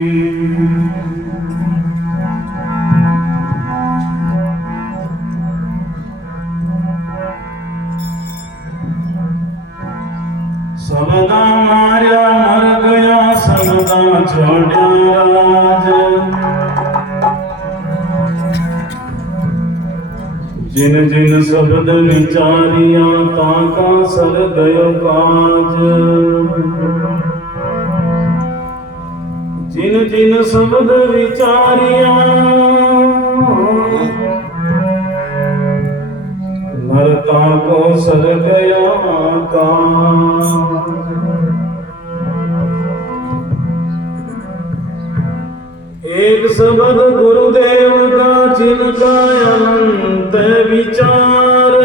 सबदा मार्या मर गया सबदा छोड़्या राज जिन जिन शब्द विचारिया ताका सर गयो काज जिन जिन शब्द विचारिया नरता को सर गया काज एक शब्द गुरुदेव का जिनका अनंत विचार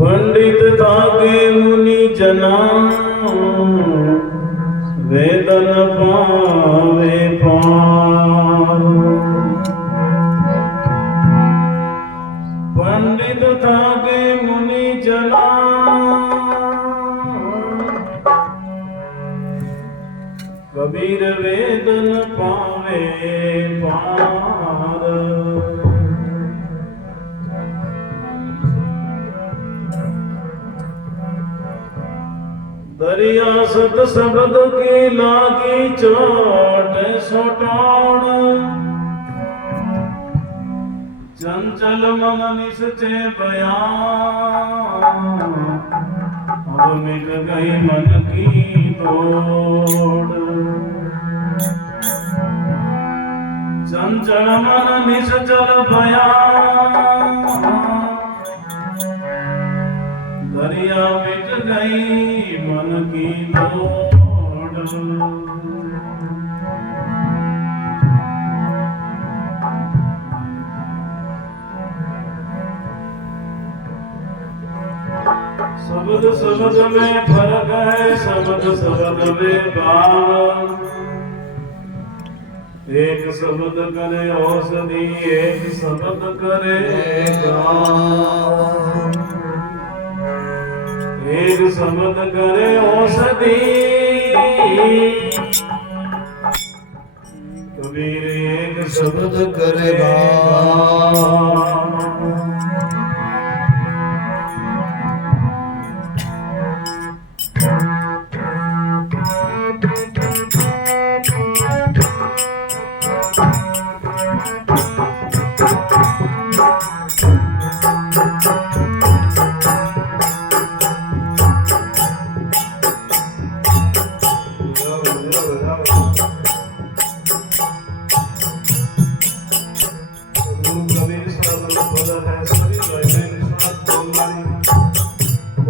पंडित ताके मुनि जना वेदन पावे पार पंडित ताके मुनि जना कबीर वेदन पावे पार दरिया सत शब्द की लागी चोट सोटाण चंचल मन निश्चय बयान अब मिट गई मन की तोड़ चंचल मन निश्चल बयान दरिया मिट गई मन की तोड़ शब्द शब्द में फर्क है शब्द शब्द में भाव एक शब्द करे औषधि एक शब्द करे एक शब्द करे औषधि कबीर एक शब्द करे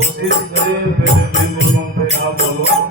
कोशिश करें पहले मैं बोलूं फिर आप बोलो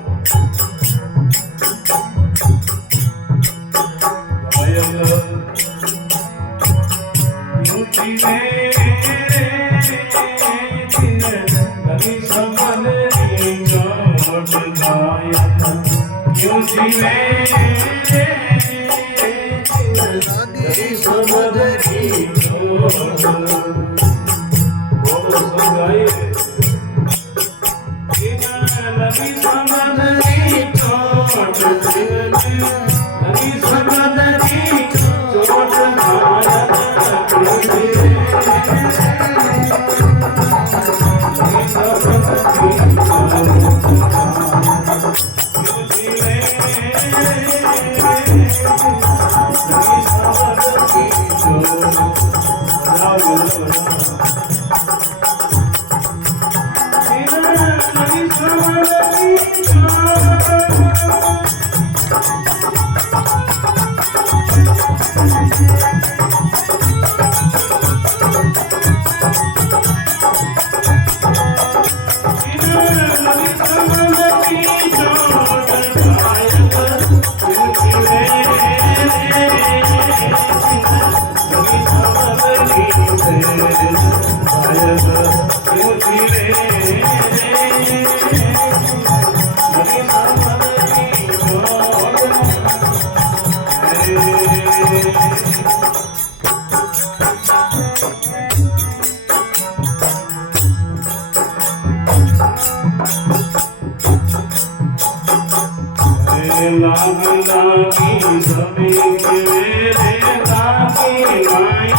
लागी लागी सभी के मेरे लागी माई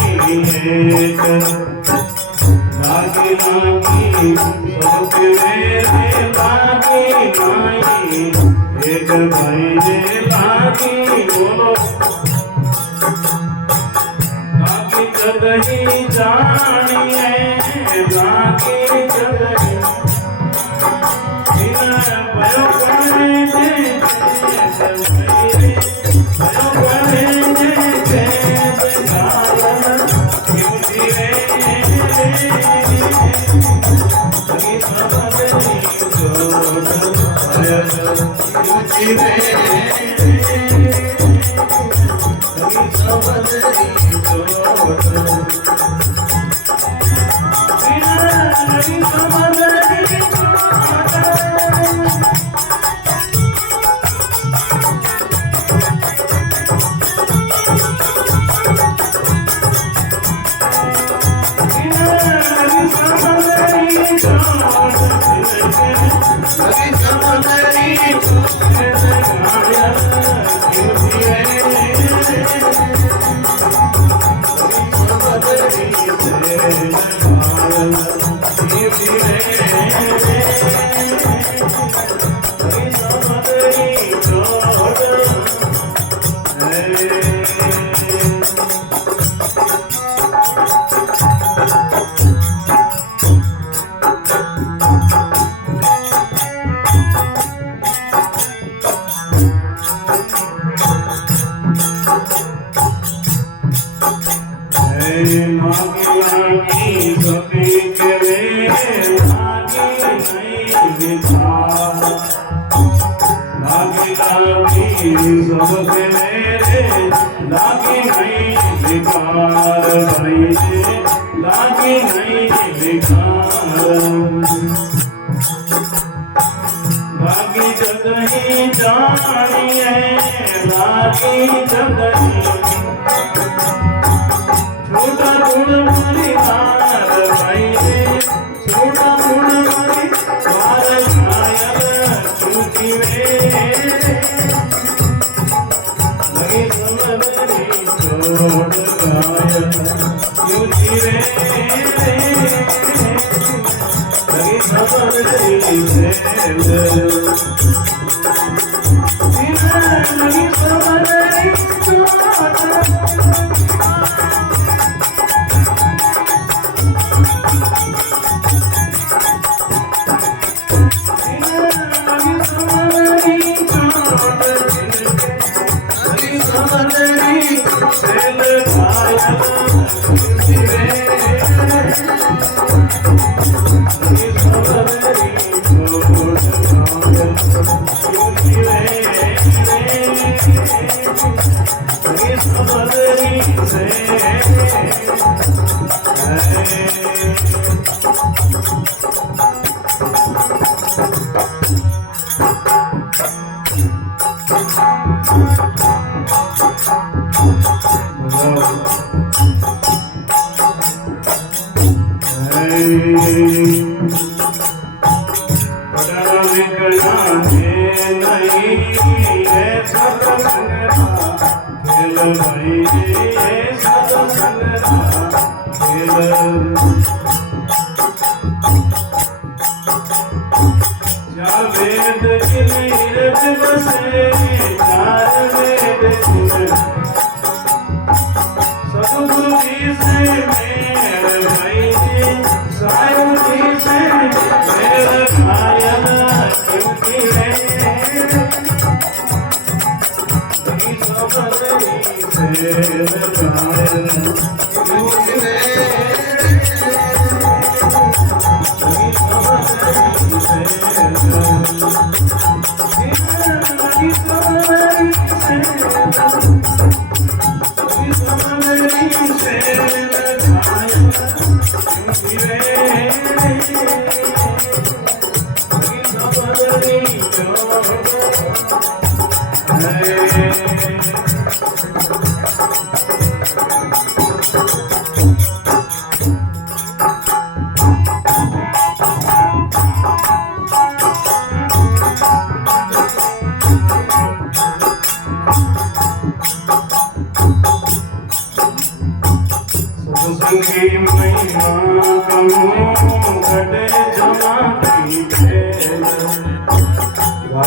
एक लागी लागी सबके मेरे लागी माई एक भाई ने लागी बोलो लागी जगही जानिए लागी जगही भयो सबके मेरे लागी नहीं बेकार भाई लागी नहीं बेकार लागी जगही जानिए लागी जगही छोटा गुण परिवार भाई छोटा गुण परिवार छाया चूकी मेरे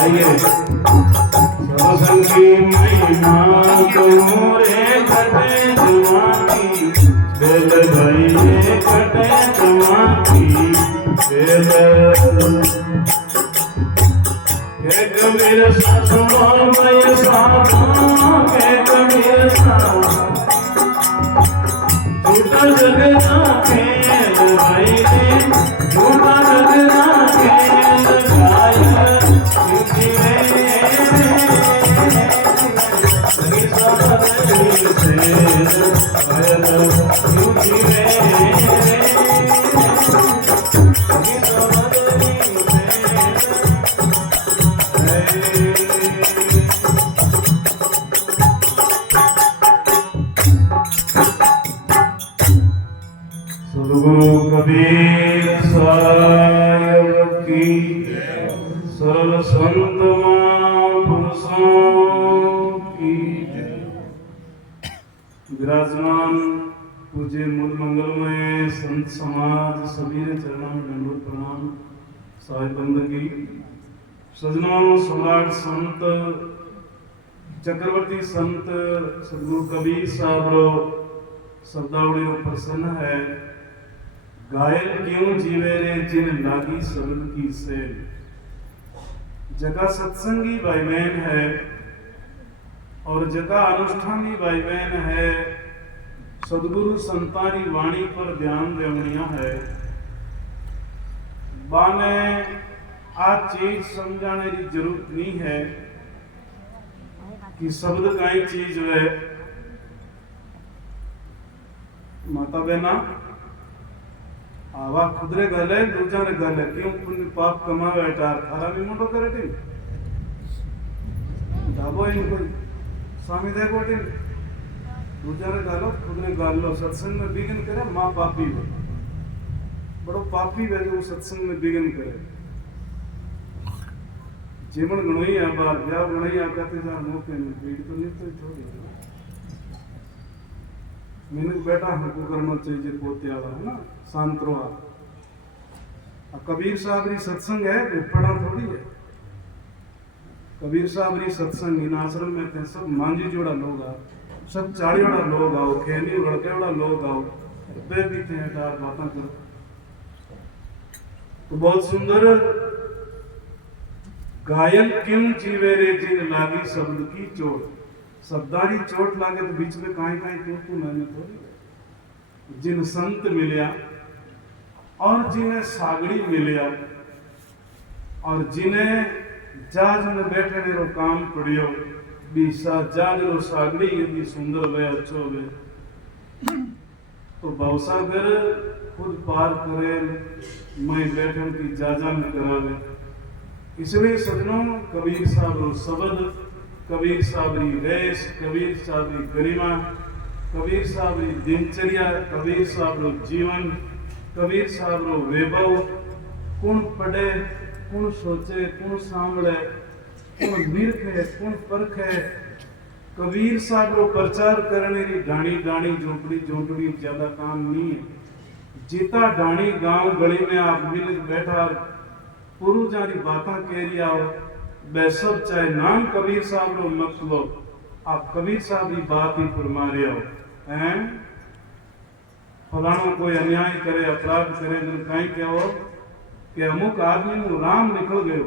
आइए सब संगी महिमा कहूँ रे कटे जमाती बेल गई कटे जमाती बेल के कबीर ससुर मैं साधा के कबीर झूठा जगना खेल भाई रे झूठा जगना खेल गाया झूठी सद्गुरु कबीर साहिब की सर्व संत महापुरुषों की विराजमान पूज्य मूल मंगलमय संत समाज सभी ने चरणों में दंडवत प्रणाम। साहिब बंदगी सजनों सम्राट संत चक्रवर्ती संत सद्गुरु कबीर साहब शब्दावली प्रसन्न है। घायल क्यों जीवे रे जिन लागी शब्द की सेल। जगह सत्संगी भाई बहन है और जगह अनुष्ठानी भाई बहन है। सदगुरु संतानी वाणी पर ध्यान देवनिया है। बाने आज चीज समझाने की जरूरत नहीं है कि शब्द कई चीज है। माता बहना आवा खुदरे गले दूजा ने गले क्यों पुण्य पाप कमावे अटार थारा भी मोटो करे टीम दाबो इन कोई स्वामी देखो टीम दूजा ने गालो खुदरे गालो सत्संग में बिगन करे माँ पापी है बड़ो पापी है जो सत्संग में बिगन करे जीवन गणोई है बार ब्याह गणोई आकाते जा मौके में भीड़ तो नहीं तो छोड़ी मैंने बेटा हमको करना चाहिए पोते वाला है ना सांतरवा। कबीर साहब री सत्संग है पढ़ा थोड़ी है। कबीर साहब री सत्संग इन आश्रम में थे सब मांझी जोड़ा लोग आओ सब चाड़ी वाला लोग आओ खेली लड़के वाला लोग आओ वे भी थे हटार बातें कर तो बहुत सुंदर। घायल क्यों जीवे रे जिन लागी शब्द की चोट। शब्दारी चोट लागे तो बीच में कहीं कहीं तू मैंने थोड़ी। जिन संत मिलिया और जिन्हें सागड़ी मिलिया और जिन्हें जाज में बैठे रो काम पड़ियो बीसा जाज रो सागड़ी यदि सुंदर वे अच्छो वे तो भवसागर खुद पार करे मैं बैठन की जाजा में करावे। इसलिए सजनों कबीर साहब रो शब्द कबीर साहब री रेस कबीर साहब री गरिमा कबीर साहब री दिनचर्या कबीर साहब रो जीवन कबीर साहब रो वैभव कौन पढ़े कौन सोचे कौन सांभळे कौन निरखे कौन परखे। कबीर साहब रो प्रचार करने री डाणी डाणी झोपड़ी झोपड़ी ज्यादा काम नहीं है। जीता डाणी गांव गली में आप मिल बैठा पुरु जारी बातें कह रही आओ वे सब चाहे नाम कबीर साहब रो मतलब आप कबीर साहब की बात ही फरमा रहे हो हैं। फलाना कोई अन्याय करे अपराध करे तो कहीं क्या हो कि अमुक आदमी नु राम निकल गयो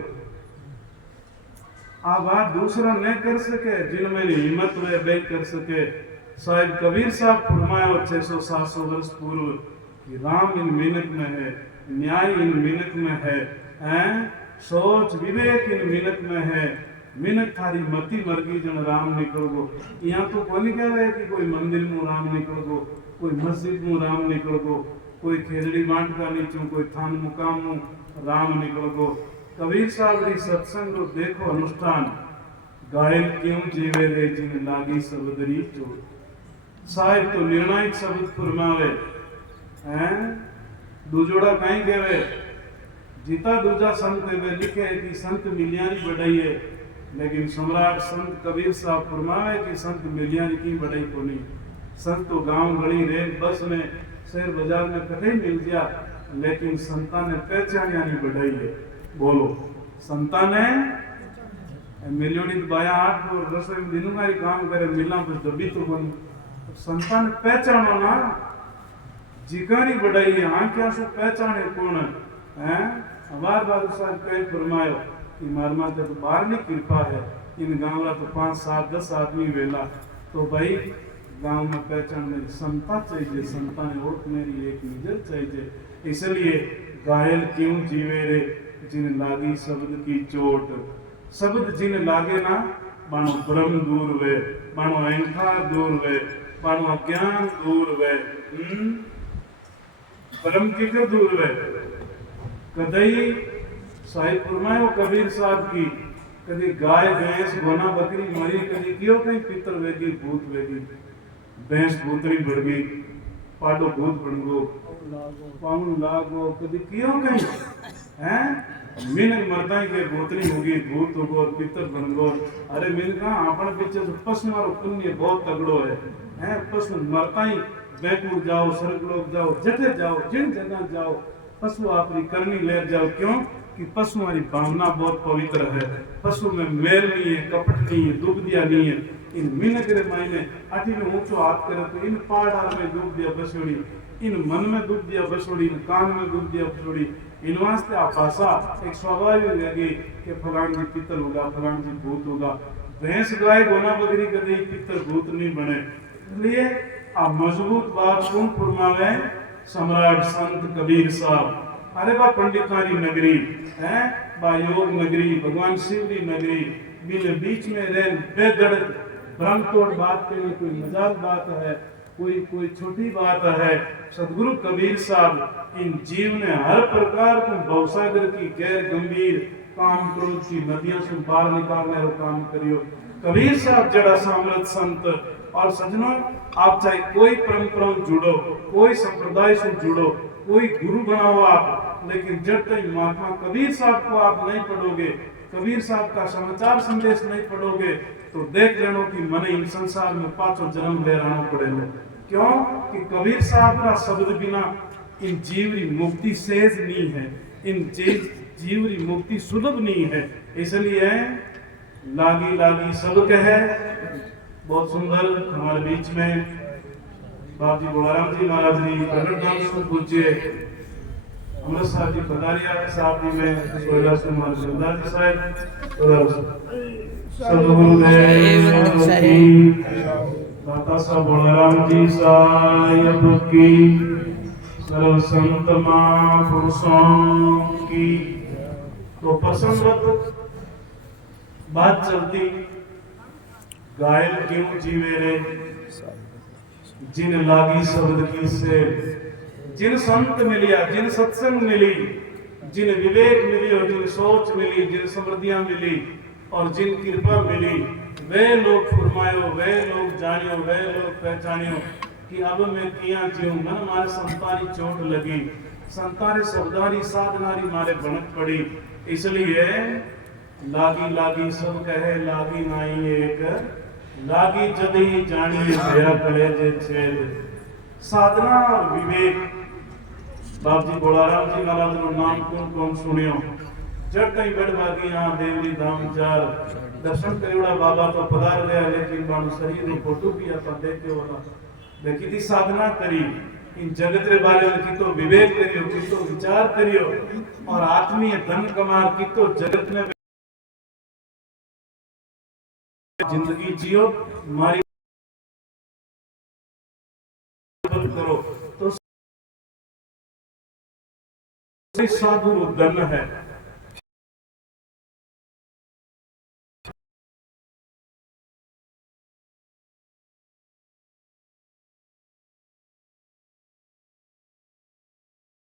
आ बात दूसरा न कर सके जिनमें हिम्मत वे बे कर सके। साहिब कबीर साहब फरमाया 600-700 वर्ष पूर्व कि राम इन मिनट में है न्याय इन मिनट में है सोच विवेक इन मिनट में है। मिनट थारी मती मरगी जन राम निकल गो। यहाँ तो कोई कह रहे कि कोई मंदिर में राम निकल गो कोई मस्जिद में राम निकल गो कोई खेजड़ी बांट का नीचो कोई थान मुकाम में राम निकल गो। कबीर साहब री सत्संग रो देखो अनुष्ठान। घायल क्यों जीवे रे जिन लागी सबदरी चोट। साहिब तो निर्णायक शब्द फरमावे हैं दूजोड़ा कहीं गए जीता दूजा संत वे लिखे कि संत मिलियानी बढ़ाई है लेकिन सम्राट संत कबीर साहब फरमावे कि संत मिलियानी की बढ़ाई को नहीं। संत तो गांव गली रेल बस में शहर बाजार में कहीं मिल गया लेकिन संता ने पहचान यानी बढ़ाई है। बोलो संता ने मिलियोनी बाया आठ और रसोई में दिनों का काम करे मिलना कुछ दबी तो बन संतान पहचानो ना जिगानी बढ़ाई है हाँ क्या सो पहचाने कौन है बार बार साहब कई फरमायो कि मारमा तो बाहर नहीं कृपा है इन गाँव तो 5, 7, 10 आदमी वेला तो भाई गांव में पहचान मेरी संता चाहिए संता ने ओट मेरी एक निजर चाहिए इसलिए घायल क्यों जीवे रे जिन लागी शब्द की चोट शब्द जिन लागे ना बाणो भ्रम दूर वे बाणो अहंकार दूर वे बाणो अज्ञान दूर वे भ्रम की कर दूर वे कदई साहिब फरमायो कबीर साहब की कभी गाय भैंस गोना बकरी मरी कभी क्यों कहीं पितर वेगी भूत वेगी भैंस भूतरी बढ़ गई पाडो भूत बन गो पाउन लागो कभी क्यों कहीं हैं मिन मरदा के भूतरी होगी भूत होगो पितर बन गो अरे मिन का अपन पीछे तो पशु मारो पुण्य बहुत तगड़ो है हैं पशु मरता ही बैकुर जाओ स्वर्गलोक जाओ जटे जाओ जिन जगह जाओ पशु आपकी करनी ले जाओ क्यों कि पशु हमारी भावना बहुत पवित्र है पशु में मेल नहीं है कपट नहीं है दुख दिया नहीं है इन मीन करे मायने अठी में ऊंचो हाथ करे तो इन पाड़ा में दुख दिया बसोड़ी इन मन में दुख दिया बसोड़ी इन कान में दुख दिया बसोड़ी इन वास्ते आप भाषा एक स्वाभाविक लगे कि फलान जी पितर होगा फलान जी भूत होगा भैंस गाय गोना बकरी कभी पितर भूत नहीं बने इसलिए आप मजबूत बात कौन फरमावे सम्राट संत कबीर साहब अरे बा पंडितारी नगरी है बा योग नगरी भगवान शिव की नगरी बिन बीच में रह बेदड़ भ्रम तोड़ बात करनी कोई मजाक बात है कोई छोटी बात है सदगुरु कबीर साहब इन जीव ने हर प्रकार के भवसागर की गैर गंभीर काम क्रोध की नदियों से बाहर निकालने रो काम करियो कबीर साहब जड़ा सामर्थ संत और सजनों आप चाहे कोई परंपरा जुड़ो कोई संप्रदाय से जुड़ो कोई गुरु बनाओ आप लेकिन जब तक महात्मा कबीर साहब को आप नहीं पढ़ोगे कबीर साहब का समाचार संदेश नहीं पढ़ोगे तो देख लेना कि मने इन संसार में 5 जन्म ले रहना पड़ेगा क्यों कि कबीर साहब का शब्द बिना इन जीवरी मुक्ति सहज नहीं है इन जीवरी मुक्ति सुलभ नहीं है इसलिए लागी लागी सब कहे बहुत सुंदर हमारे बीच में बाप जी बोलाराम जी महाराज जी प्रकट नाम से पूछिए अमृत साहब जी पधारिया साहब जी में सोहेला से महाराज सुंदर जी साहब सदगुरुदेव की दाता साहब बोलाराम जी साहब की सर्व संत महापुरुषों की तो प्रसंगवत बात चलती घायल क्यों जीवे रे जिन लागी शब्द की से जिन संत मिलिया जिन सत्संग मिली जिन विवेक मिली और जिन सोच मिली जिन समृद्धियां मिली और जिन कृपा मिली वे लोग फरमायो वे लोग जानियो वे लोग पहचानियो कि अब मैं किया जीऊं मन मारे संतारी चोट लगी संतारी शब्दारी साधनारी मारे बनक पड़ी इसलिए लागी लागी सब कहे लागी नाई एक लागी जदी जानी भया कले जे छेद साधना और विवेक बाप जी बोलाराम जी महाराज नो नाम कौन कौन सुनियो जब कहीं बैठ बागी यहाँ देवरी धाम चार दर्शन करियोड़ा बाबा तो पधार गया लेकिन बानु शरीर नो फोटो भी आता देखे वाला देखी थी साधना करी इन जगत रे बारे में की तो विवेक करियो की तो विचार करियो और आत्मीय धन कमार की तो जगत में जिंदगी जियो मारी करो तो साधु धन है